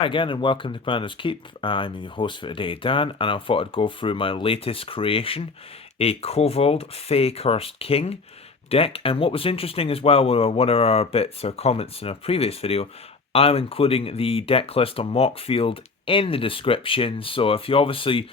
Hi again and welcome to Commander's Keep. I'm your host for today, Dan, and I thought I'd go through my latest creation, a Korvold Fae-Cursed King deck. And what was interesting as well were one of our bits or comments in a previous video. I'm including the deck list on Mockfield in the description, so if you obviously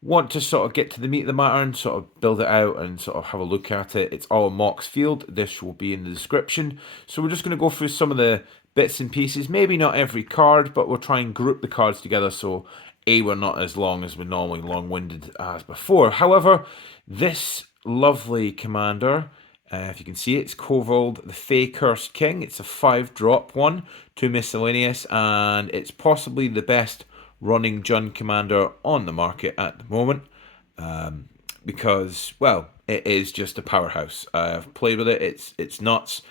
want to sort of get to the meat of the matter and sort of build it out and sort of have a look at it, it's all Mox Field. This will be in the description. So we're just going to go through some of the bits and pieces. Maybe not every card, but we'll try and group the cards together so A, we're not as long as we're normally long-winded as before. However, this lovely commander, if you can see it, it's Korvold, the Fae-Cursed King. It's a 5-drop one, 2 miscellaneous, and it's possibly the best running Jund commander on the market at the moment, because, well, it is just a powerhouse. I've played with it, it's nuts,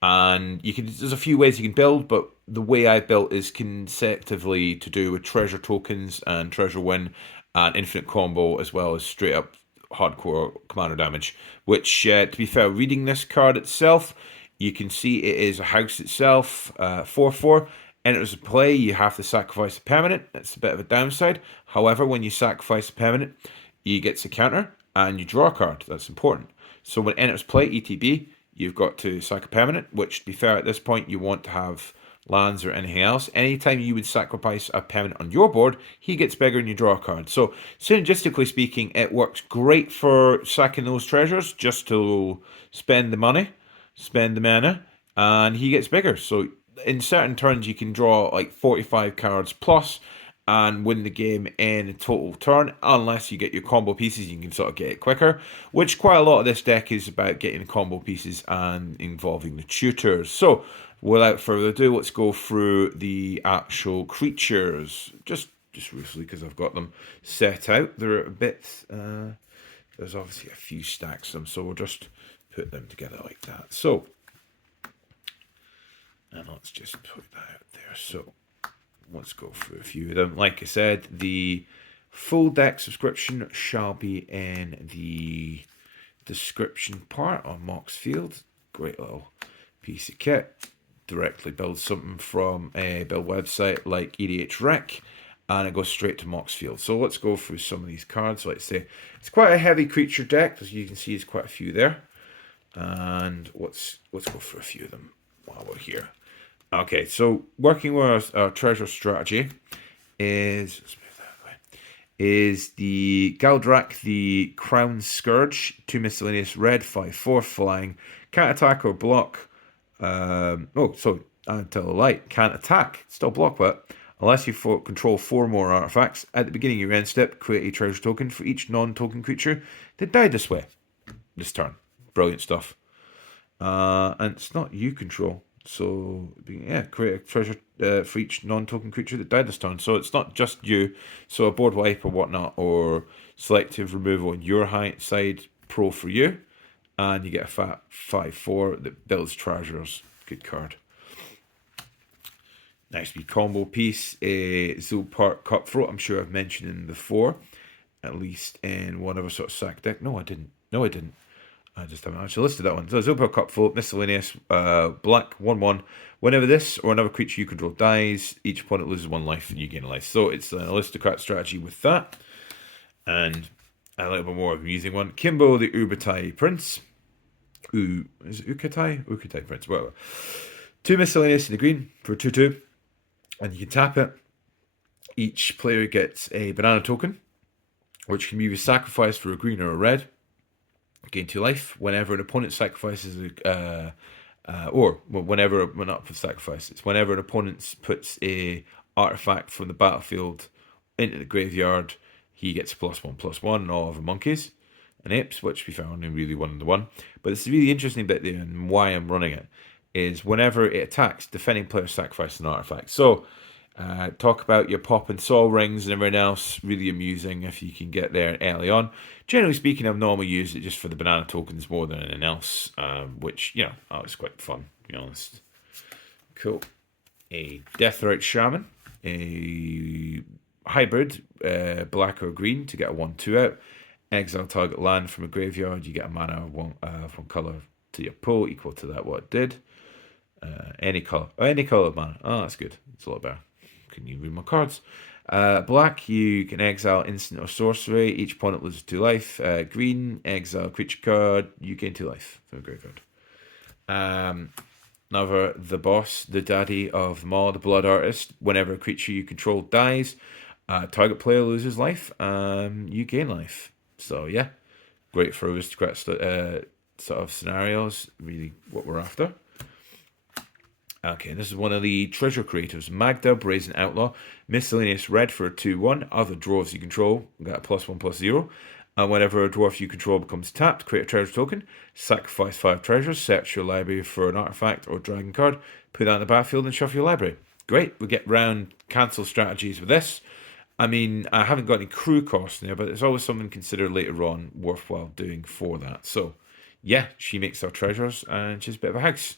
and there's a few ways you can build, but the way I built is consecutively to do with treasure tokens and treasure win and infinite combo, as well as straight up hardcore commander damage, which, to be fair, reading this card itself, you can see it is a house itself, 4/4. Enters a play, you have to sacrifice a permanent. That's a bit of a downside. However, when you sacrifice a permanent, you get a counter and you draw a card. That's important. So when it enters play, ETB, you've got to sack a permanent, which, to be fair, at this point, you want to have lands or anything else. Anytime you would sacrifice a permanent on your board, he gets bigger and you draw a card. So, synergistically speaking, it works great for sacking those treasures just to spend the money, spend the mana, and he gets bigger. So, in certain turns, you can draw like 45 cards plus and win the game in a total turn, unless you get your combo pieces. You can sort of get it quicker, which quite a lot of this deck is about getting combo pieces and involving the tutors. So without further ado, let's go through the actual creatures just briefly, because I've got them set out. They're a bit there's obviously a few stacks of them, so we'll just put them together like that. So, and let's just put that out there. So let's go through a few of them. Like I said, the full deck subscription shall be in the description part on Mox Field. Great little piece of kit. Directly build something from a build website like EDH Rec, and it goes straight to Mox Field. So let's go through some of these cards. Let's say it's quite a heavy creature deck, as you can see, there's quite a few there. And let's go through a few of them while we're here. Okay, so working with our treasure strategy is, let's move that way, is the Galdrak, the Crown Scourge, 2 miscellaneous, red, 5/4 flying, can't attack or block. I tell a lie, can't attack, still block, but unless you control 4 more artifacts. At the beginning of your end step, create a treasure token for each non-token creature that died this way, this turn. Brilliant stuff. And it's not you control. So, yeah, create a treasure for each non-token creature that died this turn. So it's not just you. So a board wipe or whatnot, or selective removal on your side, pro for you. And you get a fat 5/4 that builds treasures. Good card. Nice wee combo piece. Zilpark Cutthroat, I'm sure I've mentioned in before. At least in one of a sort of sack deck. No, I didn't. I just haven't actually listed that one. So Zilpa Cutthroat, miscellaneous, black, 1/1. Whenever this or another creature you control dies, each opponent loses 1 life and you gain a life. So it's an aristocrat strategy with that. And a little bit more of an amusing one. Kimbo, the Ubatai Prince. Is it Ukatai? Ukatai Prince, whatever. 2 miscellaneous in the green for 2/2. And you can tap it. Each player gets a banana token, which can be sacrificed for a green or a red. Gain 2 life. Whenever an opponent sacrifices not for sacrifice, it's whenever an opponent puts a artifact from the battlefield into the graveyard, he gets a +1/+1 and all of the monkeys and apes, which we found in really 1-1. But it's a really interesting bit there, and why I'm running it is whenever it attacks, defending players sacrifice an artifact. So talk about your pop and saw rings and everything else. Really amusing if you can get there early on. Generally speaking, I've normally used it just for the banana tokens more than anything else, which, it's quite fun, to be honest. Cool. A Deathrite Shaman, a hybrid, black or green to get a 1/2 out. Exile target land from a graveyard. You get a mana from colour to your pull equal to that what it did. Any colour of mana. Oh, that's good. It's a lot better. can you read my cards? Black, you can exile instant or sorcery. Each opponent loses 2 life. Green, exile creature card. You gain 2 life from the graveyard. Another, the boss, the daddy of them all, the blood artist. Whenever a creature you control dies, target player loses life, you gain life. So yeah, great for aristocrat sort of scenarios. Really, what we're after. Okay, this is one of the treasure creatives. Magda, Brazen Outlaw, miscellaneous red for a 2/1. Other dwarves you control got a +1/+0. And whenever a dwarf you control becomes tapped, create a treasure token, sacrifice 5 treasures, search your library for an artifact or dragon card, put that in the battlefield and shuffle your library. Great, we get round cancel strategies with this. I mean, I haven't got any crew costs in there, but it's always something considered later on worthwhile doing for that. So, yeah, she makes our treasures and she's a bit of a house.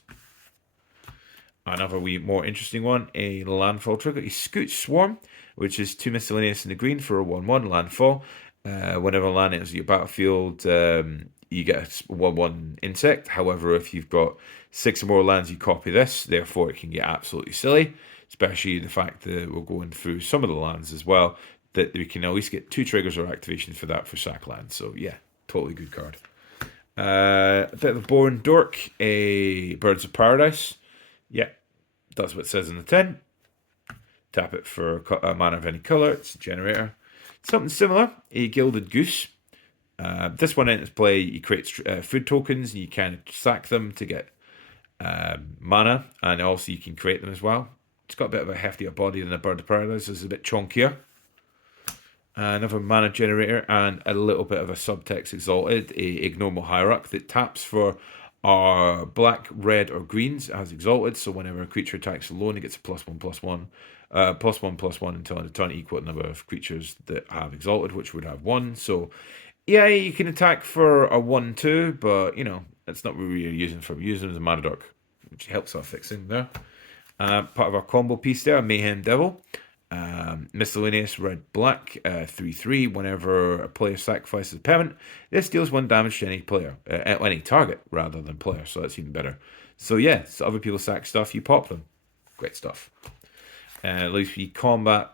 Another wee more interesting one, a landfall trigger, a Scoot Swarm, which is 2 miscellaneous in the green for a 1/1 landfall. Whenever land enters your battlefield, you get a 1/1 insect. However, if you've got 6 or more lands, you copy this. Therefore, it can get absolutely silly, especially the fact that we're going through some of the lands as well, that we can at least get 2 triggers or activations for that for sack lands. So, yeah, totally good card. A bit of a boring dork, a Birds of Paradise. Yeah, that's what it says in the tin. Tap it for a mana of any colour. It's a generator. Something similar, a Gilded Goose. This one enters play, you create food tokens, and you can sack them to get mana, and also you can create them as well. It's got a bit of a heftier body than a Bird of Paradise, it's a bit chunkier. Another mana generator, and a little bit of a subtext exalted, a Ignoble Hierarch that taps for our black, red, or greens as exalted. So whenever a creature attacks alone, it gets a +1/+1. +1/+1 until a turn equal the number of creatures that have exalted, which would have 1. So yeah, you can attack for a 1/2, but you know, that's not what we're using for. We're using as a mana dark, which helps our fixing there. Part of our combo piece there, Mayhem Devil. Miscellaneous red black 3/3. Whenever a player sacrifices a permanent, this deals 1 damage to any player, any target rather than player. So that's even better. So yeah, so other people sack stuff, you pop them. Great stuff. Leaves the combat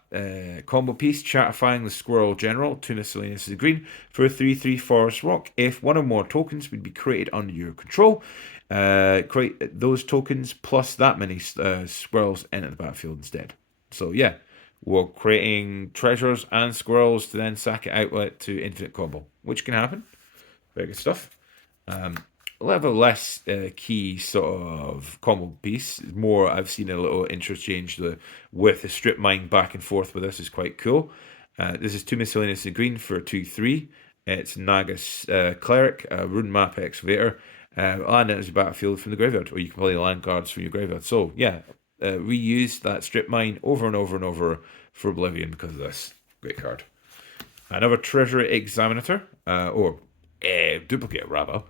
combo piece, Chatifying the Squirrel General, 2 miscellaneous is green for a 3/3 Forest Rock. If 1 or more tokens would be created under your control, create those tokens plus that many squirrels enter the battlefield instead. So yeah, we're creating treasures and squirrels to then sack it out to infinite combo, which can happen. Very good stuff. Level less key sort of combo piece. More, I've seen a little interchange with the strip mine back and forth with this is quite cool. This is 2 miscellaneous in green for a 2/3. It's Nagus Cleric, Rune Map Excavator. Land enters the battlefield from the graveyard, or you can play land cards from your graveyard. So yeah, reuse that strip mine over and over and over for Oblivion because of this. Great card. Another Treasury Examiner, or Duplicate rather.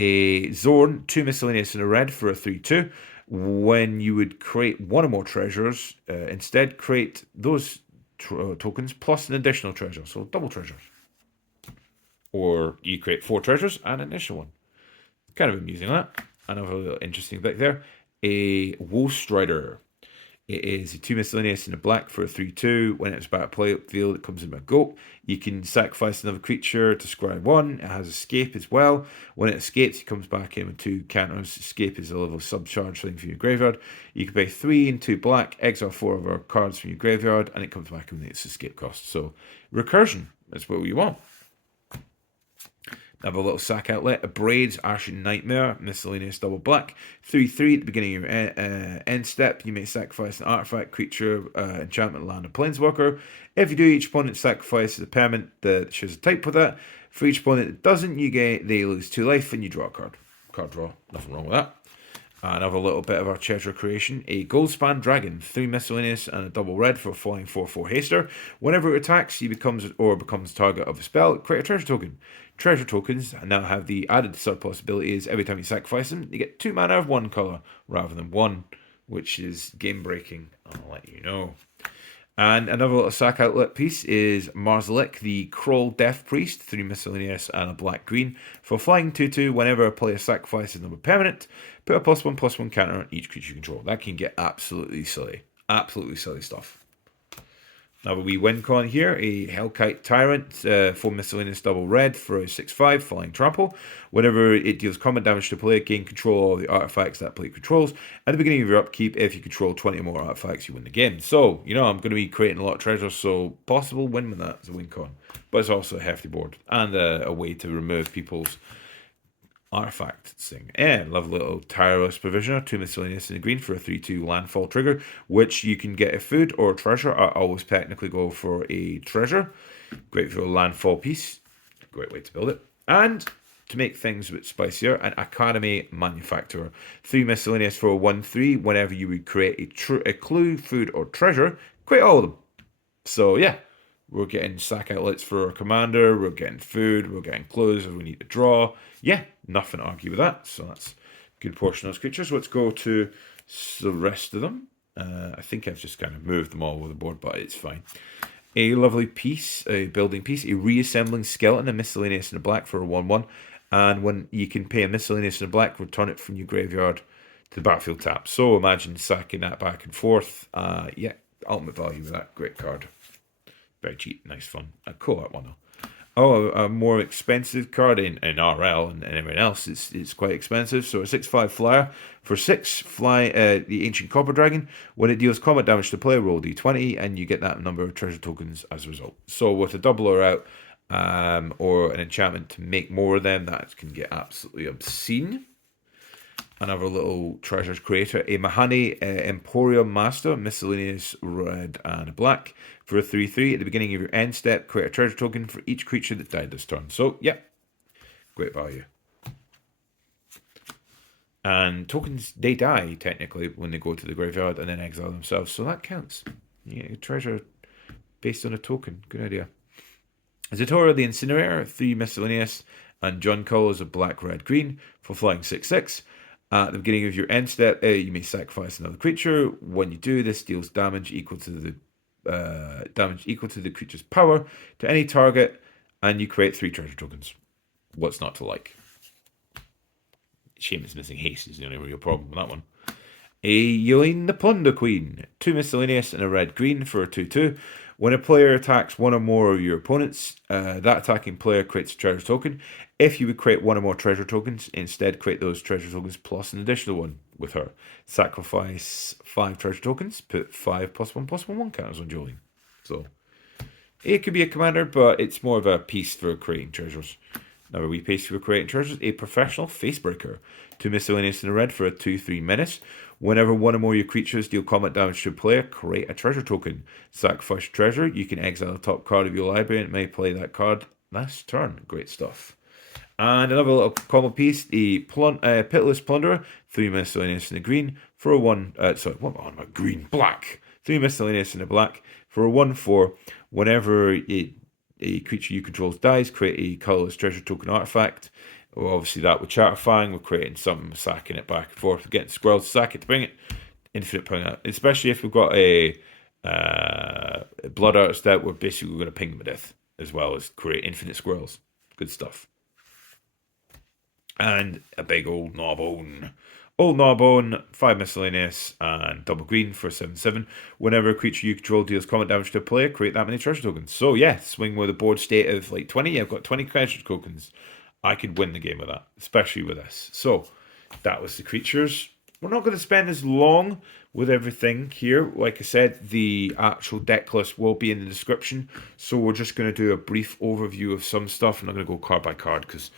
A Zorn, 2 miscellaneous in a red for a 3/2. When you would create 1 or more treasures, instead create those tokens plus an additional treasure, so double treasures. Or you create 4 treasures and an additional one. Kind of amusing that. Another little interesting bit there. A Woe Strider. It is a 2 miscellaneous in a black for a 3/2. When it's battlefield, it comes in a goat. You can sacrifice another creature to scry 1. It has escape as well. When it escapes, it comes back in with 2 counters. Escape is a level subcharge thing for your graveyard. You can pay 3 and 2 black, exile 4 of our cards from your graveyard, and it comes back in with its escape cost. So recursion, that's what we want. Have a little sack outlet, a Braids, Ashen Nightmare, miscellaneous double black, 3/3 at the beginning of your end step. You may sacrifice an artifact, creature, enchantment, land, or planeswalker. If you do, each opponent sacrifices a permanent that shares a type with that. For each opponent that doesn't, they lose 2 life and you draw a card. Card draw, nothing wrong with that. Another little bit of our treasure creation, a Goldspan Dragon, 3 miscellaneous and a double red for a flying 4/4 haster. Whenever it attacks, he becomes target of a spell, create a treasure token. Treasure tokens now have the added surplus abilities. Every time you sacrifice them, you get 2 mana of 1 colour rather than 1, which is game breaking. I'll let you know. And another little sack outlet piece is Marzalik, the Kroll Death Priest, 3 miscellaneous and a black-green. For flying 2/2, whenever a player sacrifices another permanent, put a +1/+1 counter on each creature you control. That can get absolutely silly. Absolutely silly stuff. Now a wee win con here, a Hellkite Tyrant, 4 miscellaneous double red for a 6/5 flying trample. Whenever it deals combat damage to player, gain control of the artifacts that player controls. At the beginning of your upkeep, if you control 20 or more artifacts, you win the game. So, you know, I'm going to be creating a lot of treasures, so possible win with that as a win con. But it's also a hefty board and a way to remove people's artifact thing. And lovely little tireless provisioner, 2 miscellaneous in the green for a 3/2 landfall trigger, which you can get a food or a treasure. I always technically go for a treasure. Great for a landfall piece. Great way to build it. And to make things a bit spicier, an Academy Manufacturer. 3 miscellaneous for a 1/3. Whenever you would create a clue, food, or treasure, create all of them. So yeah, we're getting sack outlets for our commander, we're getting food, we're getting clues if we need to draw. Yeah, nothing to argue with that. So that's a good portion of those creatures. Let's go to the rest of them. I think I've just kind of moved them all over the board, but it's fine. A lovely piece, a building piece, a reassembling skeleton, a miscellaneous in a black for a 1/1. And when you can pay a miscellaneous in a black, return it from your graveyard to the battlefield tap. So imagine sacking that back and forth. Yeah, ultimate value with that. Great card. Very cheap, nice fun. Cool that one though. Oh, a more expensive card in RL and everything else. It's quite expensive. So a 6/5 flyer for 6. Fly the Ancient Copper Dragon. When it deals combat damage to player, roll d20, and you get that number of treasure tokens as a result. So with a doubler out or an enchantment to make more of them, that can get absolutely obscene. Another little treasures creator, a Mahani Emporium Master, miscellaneous red and black for a 3/3. At the beginning of your end step, create a treasure token for each creature that died this turn. So, yeah, great value. And tokens, they die technically when they go to the graveyard and then exile themselves. So that counts. Yeah, treasure based on a token. Good idea. Tutor the Incinerator, 3 miscellaneous, and John Cull is a black, red, green for flying 6/6. At the beginning of your end step, you may sacrifice another creature. When you do, this deals damage equal to the creature's power to any target, and you create 3 treasure tokens. What's not to like? Shame it's missing haste is the only real problem with that one. A Yelene the Plunder Queen, 2 miscellaneous and a red green for a 2/2. When a player attacks one or more of your opponents, that attacking player creates a treasure token. If you would create one or more treasure tokens, instead create those treasure tokens plus an additional one with her. Sacrifice 5 treasure tokens, put 5 +1/+1/1 counters on Jolene. So it could be a commander, but it's more of a piece for creating treasures. Now a wee piece for creating treasures, a Professional Facebreaker. 2 miscellaneous in a red for a 2/3 menace. Whenever one or more of your creatures deal combat damage to a player, create a treasure token. Sacrifice a treasure, you can exile the top card of your library and may play that card this turn. Great stuff. And another little combo piece, the Pitiless Plunderer, 3 miscellaneous in the green for a 1. What am I? Green, black. 3 miscellaneous in the black for a 1/4. Whenever a creature you control dies, create a colorless treasure token artifact. Well, obviously that with Chatterfang, we're creating something, sacking it back and forth, we're getting squirrels to sack it to bring it. Infinite ping out. Especially if we've got a Blood Artist out, we're basically going to ping them to death, as well as create infinite squirrels. Good stuff. And a big old Gnawbone. Old Gnawbone, 5 miscellaneous, and double green for 7/7. Whenever a creature you control deals combat damage to a player, create that many treasure tokens. So yeah, swing with a board state of like 20. I've got 20 treasure tokens. I could win the game with that, especially with this. So that was the creatures. We're not going to spend as long with everything here. Like I said, the actual deck list will be in the description. So we're just going to do a brief overview of some stuff. I'm not going to go card by card because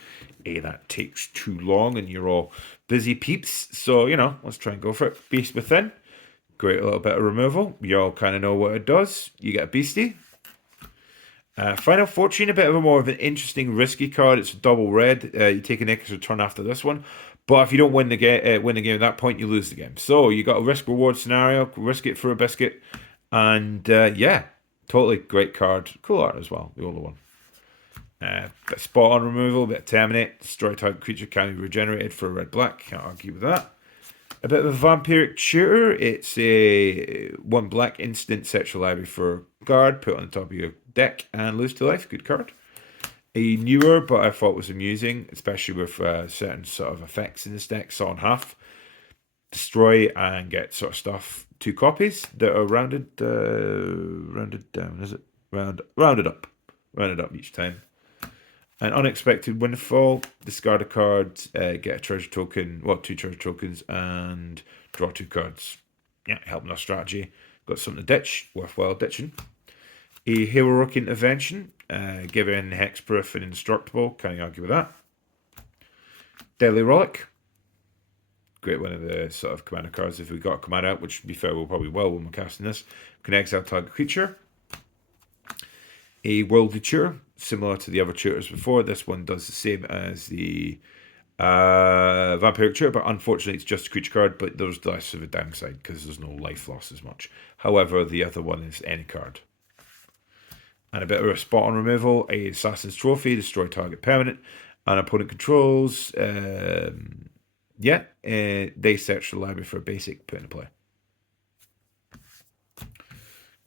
that takes too long and you're all busy peeps. So, you know, let's try and go for it. Beast Within. Great little bit of removal. You all kind of know what it does. You get a beastie. Final Fortune, a bit of a more of an interesting, risky card. It's a double red. You take an extra turn after this one, but if you don't win the game at that point, you lose the game. So you got a risk reward scenario. Risk it for a biscuit, and yeah, totally great card. Cool art as well. The older one. Bit of spot on removal, bit of terminate. Destroy target creature can be regenerated for a red black. Can't argue with that. A bit of a vampiric tutor. It's a 1 black instant sexual library for guard. Put on the top of your deck and lose to life. Good card. A newer, but I thought was amusing, especially with certain sort of effects in this deck. Saw in half. Destroy and get sort of stuff 2 copies that are rounded down. Is it rounded up? Rounded up each time. An unexpected windfall. Discard a card. Get a treasure token. Well, 2 treasure tokens and draw 2 cards. Yeah, helping our strategy. Got something to ditch. Worthwhile ditching. A heroic intervention. Given hexproof and indestructible. Can't argue with that. Deadly Relic. Great one of the sort of commander cards if we got a commander out, which to be fair, we'll probably will when we're casting this. Can exile target creature. A Worldly Tutor, similar to the other tutors before. This one does the same as the Vampiric Tutor, but unfortunately it's just a creature card, but there's less of a downside because there's no life loss as much. However, the other one is any card. And a bit of a spot on removal. A Assassin's Trophy, destroy target permanent. And opponent controls. They search the library for a basic, put into play.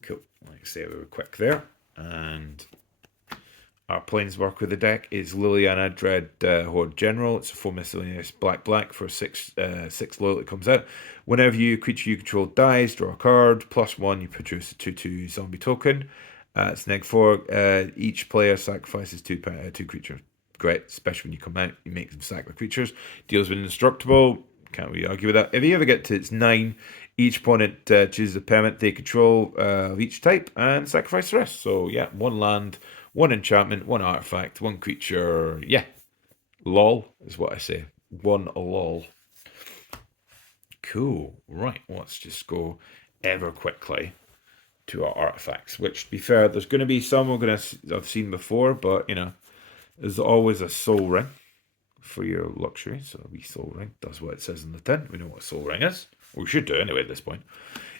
Cool. Like I say, we were quick there. And our Planeswalker with the deck is Liliana Dread Horde General. It's a 4 miscellaneous black for 6 loyalty comes out. Whenever creature you control dies, draw a card. +1, you produce a 2/2 zombie token. It's -4. Each player sacrifices 2 creatures. Great, especially when you come out, you make them sack the creatures. Deals with indestructible. Can't really argue with that. If you ever get to its 9, each opponent chooses a permanent they control of each type and sacrifice the rest. So yeah, 1 land, 1 enchantment, 1 artifact, 1 creature. Yeah, lol is what I say. 1 lol. Cool. Right, let's just go ever quickly to our artifacts. Which, to be fair, there's going to be some I've seen before, but you know, there's always a soul ring for your luxury. So a wee soul ring does what it says in the tin. We know what a soul ring is. Or we should do anyway at this point.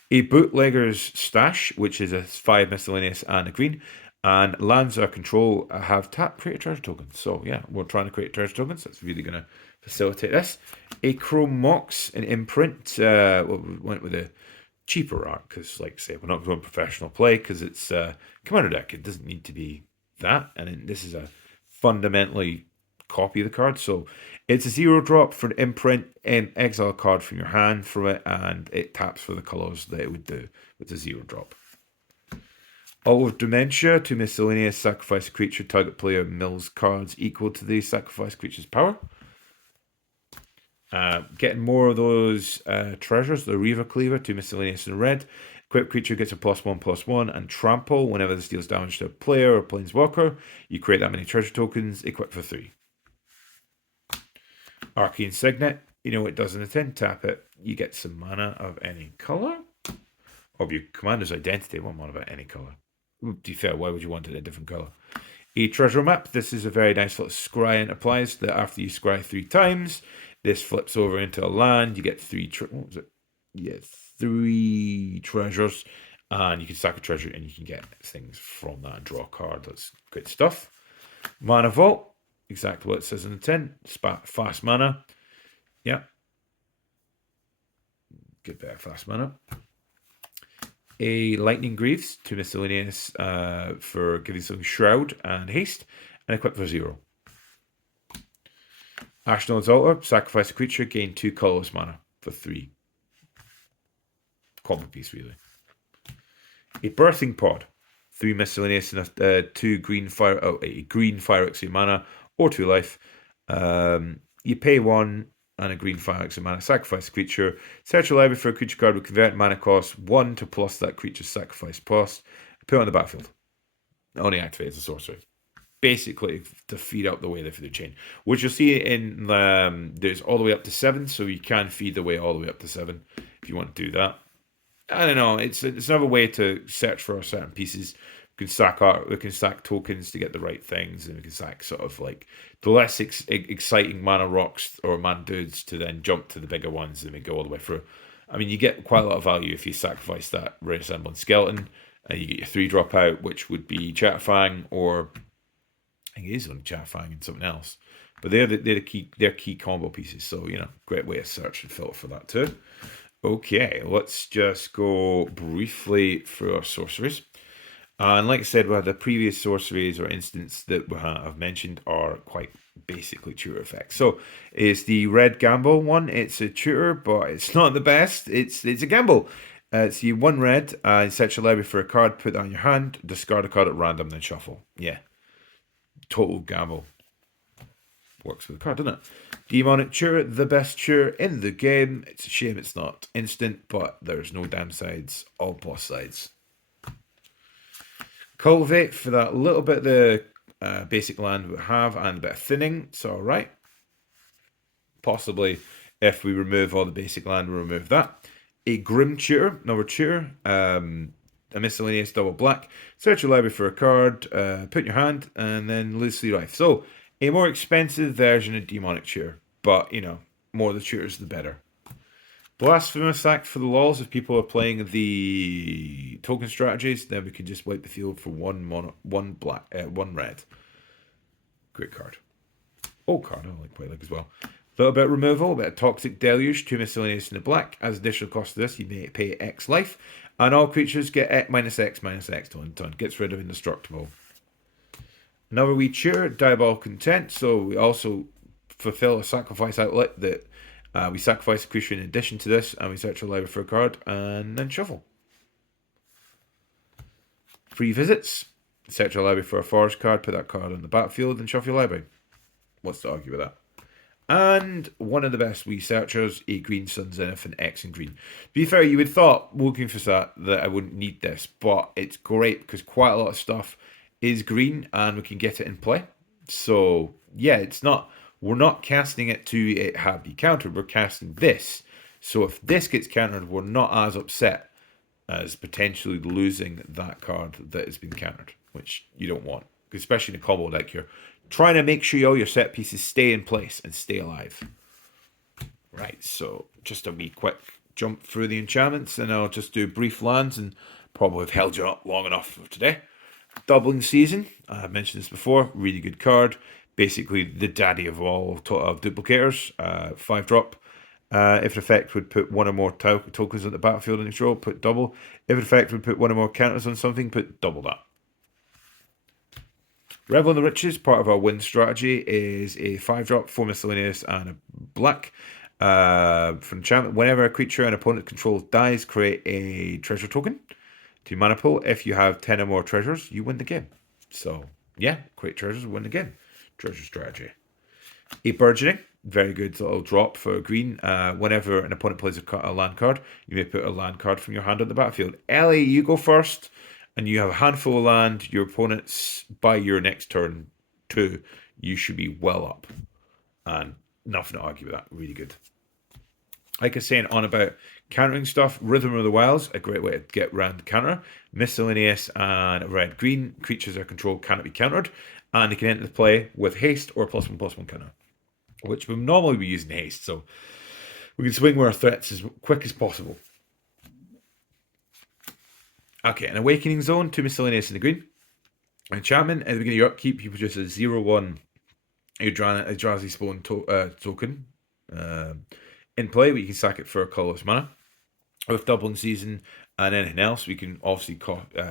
A bootlegger's stash, which is a 5 miscellaneous and a green. And lands our control have tap, create a treasure token. So yeah, we're trying to create treasure tokens. That's really going to facilitate this. A Chrome Mox, an imprint. We went with a cheaper art because, like I say, we're not going professional play because it's commander deck. It doesn't need to be that. And this is a fundamentally copy of the card. So it's a 0-drop for an imprint, exile a card from your hand from it, and it taps for the colors that it would do with a 0-drop. All of Dementia, 2 miscellaneous, sacrifice a creature, target player mills cards equal to the sacrifice creature's power. Getting more of those treasures, the Reaver Cleaver, 2 miscellaneous in red. Equipped creature gets a +1/+1 and trample. Whenever this deals damage to a player or planeswalker, you create that many treasure tokens, equipped for 3. Arcane Signet, you know what it does in the tin, tap it, you get some mana of any colour. Of your commander's identity, 1 mana of any colour. To be fair, why would you want it a different colour? A treasure map, this is a very nice little scry, and applies that after you scry 3 times, this flips over into a land, you get 3, what was it? Yeah, 3 treasures, and you can sack a treasure and you can get things from that and draw a card. That's good stuff. Mana Vault, exactly what it says in the tin. Fast mana. Yeah. Good bit of fast mana. A Lightning Greaves, 2 miscellaneous for giving some Shroud and Haste, and equipped for 0. Ashnod's Altar, sacrifice a creature, gain 2 colorless mana for 3. Combo piece, really. A Birthing Pod, 3 miscellaneous and 2 green fire, a green Phyrexian mana or 2 life. You pay 1 and a green Phyrexian mana, sacrifice a creature, search a library for a creature card with convert mana cost 1 to plus that creature's sacrifice cost, put it on the battlefield. It only activates a sorcery. Basically, to feed up the way through the chain, which you'll see in there's all the way up to 7, so you can feed the way all the way up to 7 if you want to do that. I don't know. It's another way to search for certain pieces. We can stack tokens to get the right things, and we can stack sort of like the less exciting mana rocks or mana dudes to then jump to the bigger ones, and we go all the way through. I mean, you get quite a lot of value if you sacrifice that Reassemblance Skeleton, and you get your 3-drop out, which would be Chatterfang, or I think it is on Chatterfang and something else. But they're key combo pieces, so you know, great way to search and filter for that too. Okay, let's just go briefly through our sorceries. And like I said, well, the previous sorceries or instants that I've mentioned are quite basically tutor effects. So it's the red gamble one. It's a tutor, but it's not the best. It's a gamble. It's you 1 red, search your library for a card, put that on your hand, discard a card at random, then shuffle. Yeah, total gamble. Works with the card, doesn't it? Demonic Tutor, the best Tutor in the game. It's a shame it's not instant, but there's no downsides, all plus sides. Cultivate for that little bit of the basic land we have and a bit of thinning. It's alright. Possibly, if we remove all the basic land, we'll remove that. A Grim Tutor, another Tutor. A miscellaneous double black. Search your library for a card, put in your hand, and then lose 3 life. So, a more expensive version of Demonic Tutor. But, you know, more the tutors, the better. Blasphemous Act for the laws. If people are playing the token strategies, then we can just wipe the field for one red. Great card. Old card, I quite like as well. A little bit of removal, a bit of Toxic Deluge, 2 miscellaneous in the black. As additional cost to this, you may pay X life. And all creatures get X minus X turn. Gets rid of indestructible. Another wee tutor, Diabolical Content. So we also fulfill a sacrifice outlet that we sacrifice a creature in addition to this, and we search our library for a card, and then shuffle. Free visits. Search our library for a forest card, put that card on the battlefield, and shuffle your library. What's to argue with that? And one of the best wee searchers, a Green Sun Zenith and X and green. To be fair, you would thought, looking for that I wouldn't need this, but it's great because quite a lot of stuff is green and we can get it in play. So, yeah, we're not casting it to it be countered, we're casting this. So if this gets countered, we're not as upset as potentially losing that card that has been countered, which you don't want. Especially in a combo deck here. Trying to make sure all your set pieces stay in place and stay alive. Right, so just a wee quick jump through the enchantments, and I'll just do brief lands and probably have held you up long enough for today. Doubling Season, I've mentioned this before, really good card. Basically, the daddy of all of duplicators, 5-drop. If an effect would put one or more tokens on the battlefield in its row, put double. If an effect would put one or more counters on something, put double that. Revel in the Riches, part of our win strategy, is a 5-drop, 4 miscellaneous, and a black. For enchantment, whenever a creature an opponent controls dies, create a treasure token to mana pool. If you have 10 or more treasures, you win the game. So, yeah, create treasures, win the game. Treasure strategy. A Burgeoning, very good little drop for green. Whenever an opponent plays a land card, you may put a land card from your hand on the battlefield. Ellie, you go first. And you have a handful of land, your opponents, by your next turn 2, you should be well up. And nothing to argue with that. Really good. Like I was saying on about countering stuff, Rhythm of the Wilds, a great way to get around the counter. Miscellaneous and red-green, creatures are controlled cannot be countered. And they can enter the play with haste or +1/+1 counter. Which we'll normally be using haste, so we can swing with our threats as quick as possible. Okay, an Awakening Zone, 2 miscellaneous in the green. Enchantment, at the beginning of your upkeep, you produce a 0/1 Eldrazi Spawn token in play, but you can sack it for a colorless mana. With Doubling Season and anything else, we can obviously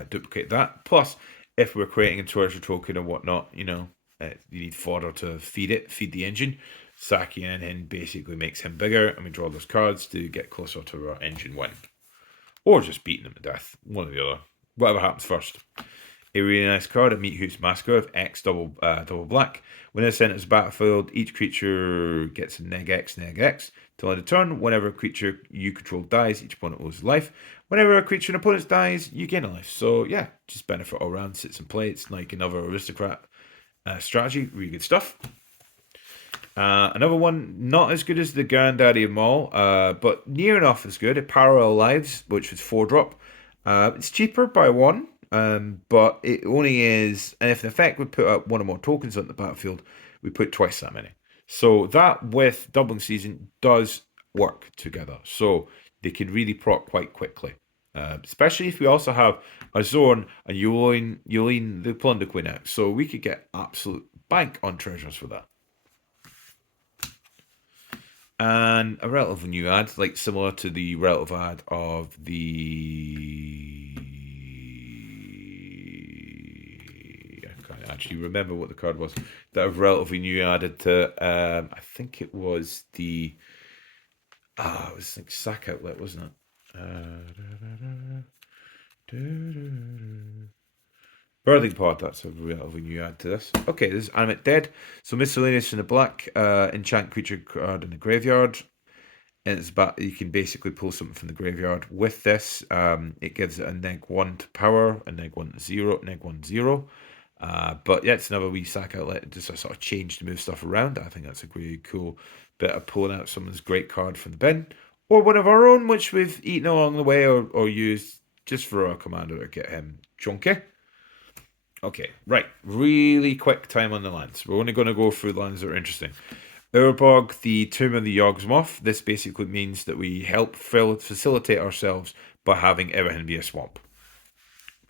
duplicate that. Plus, if we're creating a treasure token or whatnot, you need fodder to feed the engine. Sacking anything basically makes him bigger, and we draw those cards to get closer to our engine win. Or just beating them to death. One or the other. Whatever happens first. A really nice card, a Meat Hoops Massacre of X double black. When it's enters the battlefield, each creature gets a neg X till end of turn. Whenever a creature you control dies, each opponent loses life. Whenever a creature an opponent dies, you gain a life. So yeah, just benefit all around, sits in play. It's like another aristocrat strategy. Really good stuff. Another one, not as good as the Granddaddy of them all, but near enough as good. Parallel Lives, which was 4-drop. It's cheaper by 1, but it only is, and if an effect would put up one or more tokens on the battlefield, we put twice that many. So that with Doubling Season does work together. So they can really proc quite quickly. Especially if we also have a Zorn and Yolene the Plunder Queen out. So we could get absolute bank on treasures for that. And a relative new ad, like similar to the relative ad of the... I can't actually remember what the card was that I've relatively new added to. I think it was the... it was like Sack Outlet, wasn't it? Birthing Pod, that's a relatively new add to this. Okay, this is Animate Dead. So miscellaneous in the black, enchant creature card in the graveyard. And it's you can basically pull something from the graveyard. With this, it gives it a -1 to power, a -1 to 0, -1 0. But yeah, it's another wee sack outlet, just a sort of change to move stuff around. I think that's a really cool bit of pulling out someone's great card from the bin. Or one of our own, which we've eaten along the way or used just for our commander to get him chunky. Okay, right. Really quick time on the lands. We're only going to go through the lands that are interesting. Urbog, the Tomb of the Yawgmoth. This basically means that we help facilitate ourselves by having everything be a swamp.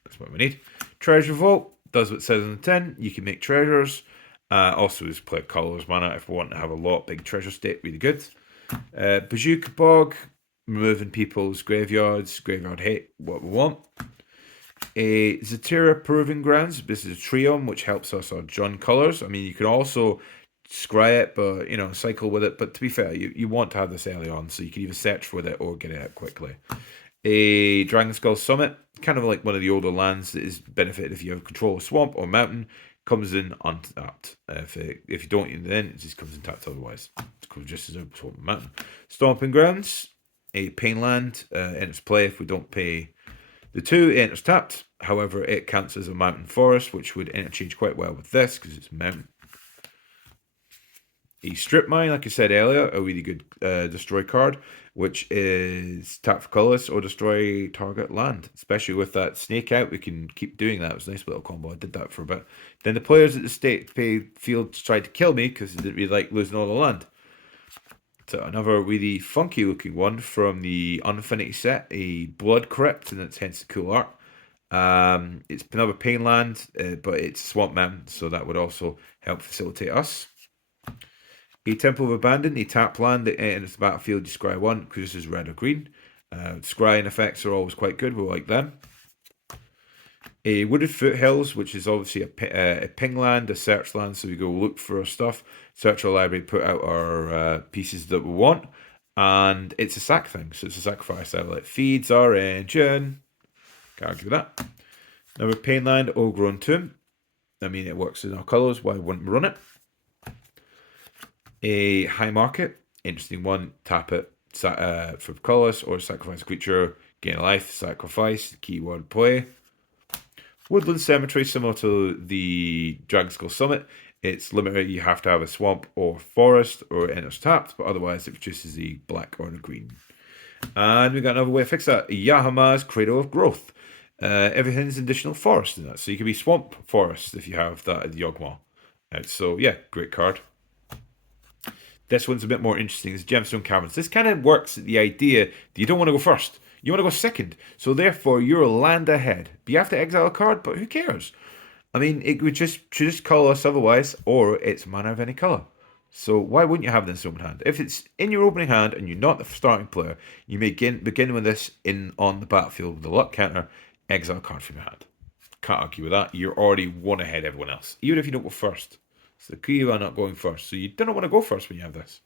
That's what we need. Treasure Vault does what it says on the tin. You can make treasures. Also, just play colours mana if we want to have a lot. Big treasure state, really good. Bazooka Bog, removing people's graveyards, graveyard hate, what we want. A Zatira Proving Grounds. This is a Triumph, which helps us on John colours. I mean, you can also scry it, but cycle with it. But to be fair, you want to have this early on, so you can either search with it or get it out quickly. A Dragon Skull Summit, kind of like one of the older lands that is benefited if you have control of swamp or mountain, comes in untapped. If you don't, then it just comes in tapped otherwise. It comes just as a swamp and mountain. Stomping Grounds, a pain land, enters play if we don't pay the 2, it enters tapped. However, it counts as a mountain forest, which would interchange quite well with this because it's mountain. A Strip Mine, like I said earlier, a really good destroy card, which is tap for colorless or destroy target land. Especially with that snake out, we can keep doing that. It was a nice little combo. I did that for a bit. Then the players at the state field tried to kill me because they didn't really like losing all the land. So another really funky looking one from the Unfinity set, a Blood Crypt, and it's hence the cool art. It's another pain land, but it's Swamp Mountain, so that would also help facilitate us. A Temple of Abandon, a tap land that enters the battlefield, you scry 1, because this is red or green. Scrying effects are always quite good, we like them. A Wooded Foothills, which is obviously a ping land, a search land, so we go look for our stuff, search our library, put out our pieces that we want, and it's a sack thing, so it's a sacrifice outlet. Feeds our engine. Can't argue with that. Another pain land, Overgrown Tomb. I mean, it works in our colours, why wouldn't we run it? A High Market, interesting one, tap it for colours, or sacrifice a creature, gain a life, sacrifice, keyword play. Woodland Cemetery, similar to the Dragon Skull Summit. It's limited, you have to have a swamp or forest, or it enters tapped, but otherwise it produces the black or the green. And we got another way to fix that. Yahama's Cradle of Growth. Everything's additional forest in that, so you can be swamp forest if you have that at the Yawgmoth. So yeah, great card. This one's a bit more interesting. It's Gemstone Caverns. This kind of works at the idea that you don't want to go first. You want to go second. So therefore, you're a land ahead. But you have to exile a card, but who cares? I mean, it would just colorless otherwise, or it's mana of any color. So why wouldn't you have this open hand? If it's in your opening hand and you're not the starting player, you may begin with this on the battlefield with a luck counter, exile a card from your hand. Can't argue with that. You're already one ahead of everyone else, even if you don't go first. It's the key about not going first. So you don't want to go first when you have this.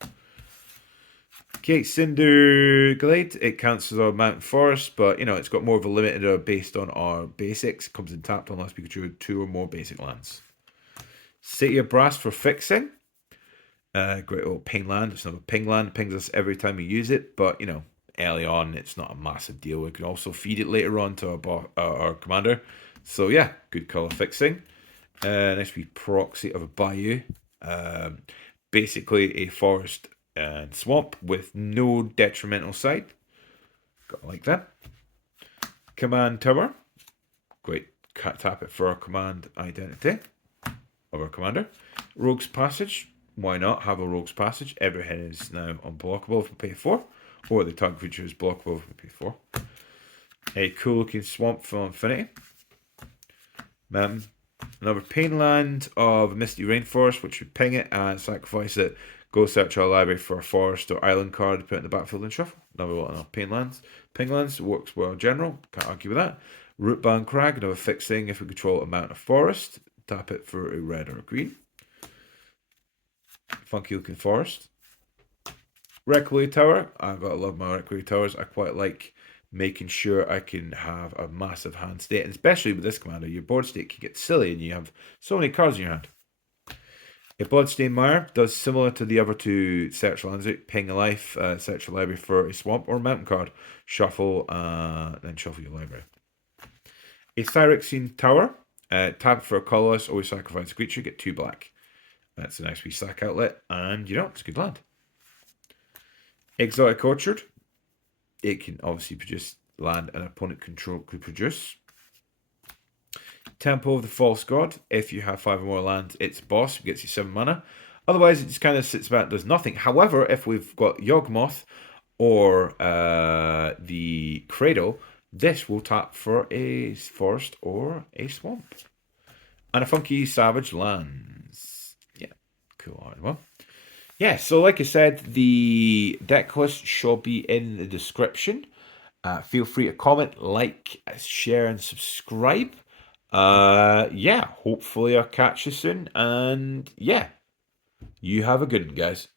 Okay, Cinder Glade. It counts as our mountain forest, but it's got more of a limited based on our basics. It comes in tapped unless we control 2 or more basic lands. City of Brass for fixing. Great old ping land. It's another ping land. It pings us every time we use it, but early on it's not a massive deal. We can also feed it later on to our commander. So yeah, good color fixing. Nice wee proxy of a bayou. Basically a forest and swamp with no detrimental side. Got like that. Command Tower. Great. Tap it for our command identity of our commander. Rogue's Passage. Why not have a Rogue's Passage? Everything is now unblockable if we pay 4. Or the target creature is blockable if we pay 4. A cool looking swamp from Infinity. Another pain land of Misty Rainforest, which would ping it and sacrifice it. Go search our library for a forest or island card, put it in the battlefield and shuffle. Another one of pain lands. Ping lands works well general, can't argue with that. Rootbound Crag, another fixing if we control a mountain or forest. Tap it for a red or a green. Funky looking forest. Reckley Tower. I've got to love my Reckley Towers. I quite like making sure I can have a massive hand state. And especially with this commander, your board state can get silly and you have so many cards in your hand. A Bloodstained Mire does similar to the other two search lands, ping a life, search your library for a swamp or mountain card, shuffle, then shuffle your library. A Phyrexian Tower, tap for a colorless, always sacrifice a creature, get 2 black. That's a nice wee sack outlet, and you know, it's a good land. Exotic Orchard, it can obviously produce land an opponent control could produce. Temple of the False God, if you have 5 or more lands, it's boss, gets you 7 mana. Otherwise, it just kind of sits back and does nothing. However, if we've got Yawgmoth or the Cradle, this will tap for a forest or a swamp. And a funky Savage lands. Yeah, cool art. Well, yeah, so like I said, the deck list shall be in the description. Feel free to comment, like, share, and subscribe. Yeah, hopefully I'll catch you soon. And yeah, you have a good one, guys.